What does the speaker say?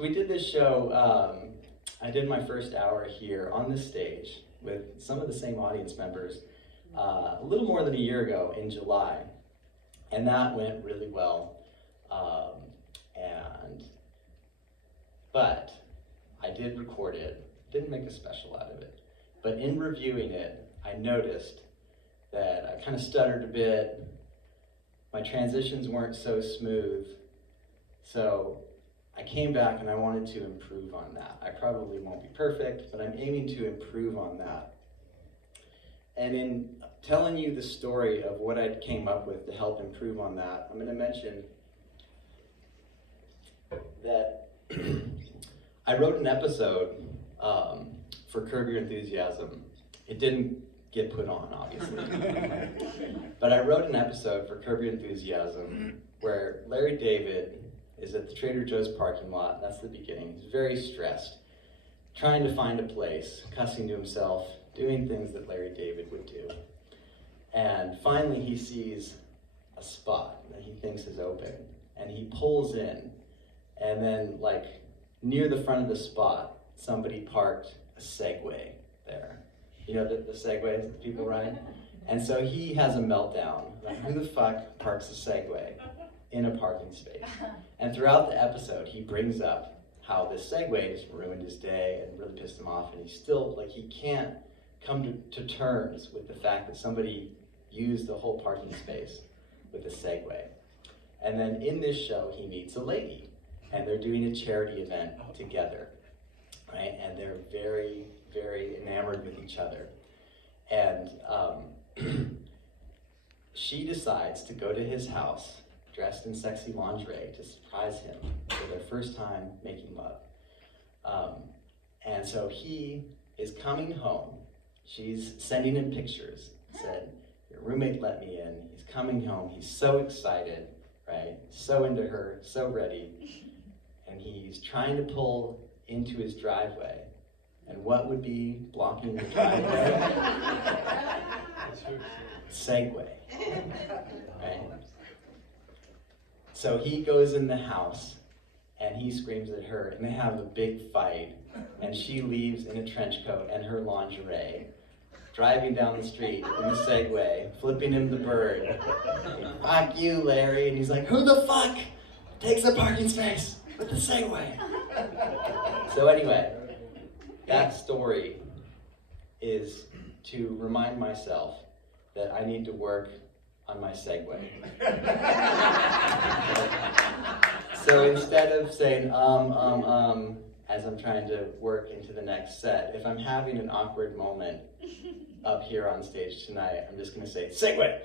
So we did this show, I did my first hour here on this stage with some of the same audience members a little more than a year ago in July. And that went really well. But I did record it, didn't make a special out of it. But in reviewing it, I noticed that I kind of stuttered a bit. My transitions weren't so smooth. So I came back and I wanted to improve on that. I probably won't be perfect, but I'm aiming to improve on that. And in telling you the story of what I came up with to help improve on that, I'm going to mention that I wrote an episode for Curb Your Enthusiasm. It didn't get put on, obviously. But I wrote an episode for Curb Your Enthusiasm where Larry David is at the Trader Joe's parking lot. That's the beginning. He's very stressed, trying to find a place, cussing to himself, doing things that Larry David would do. And finally he sees a spot that he thinks is open, and he pulls in, and then like near the front of the spot, somebody parked a Segway there. You know the Segways that people ride? And so he has a meltdown. Like, who the fuck parks a Segway in a parking space? And throughout the episode, he brings up how this Segway just ruined his day and really pissed him off, and he's still, like, he can't come to terms with the fact that somebody used the whole parking space with a Segway. And then in this show, he meets a lady, and they're doing a charity event together, right? And they're very, very enamored with each other. And she decides to go to his house dressed in sexy lingerie to surprise him for their first time making love. And so he is coming home. She's sending him pictures. Said, your roommate let me in. He's coming home. He's so excited, right? So into her, so ready. And he's trying to pull into his driveway. And what would be blocking the driveway? Segway, right? So he goes in the house and he screams at her, and they have a big fight, and she leaves in a trench coat and her lingerie, driving down the street in the Segway, flipping him the bird. Fuck you, Larry. And he's like, who the fuck takes a parking space with the Segway? So anyway, that story is to remind myself that I need to work on my Segway. So instead of saying as I'm trying to work into the next set, if I'm having an awkward moment up here on stage tonight, I'm just going to say Segway.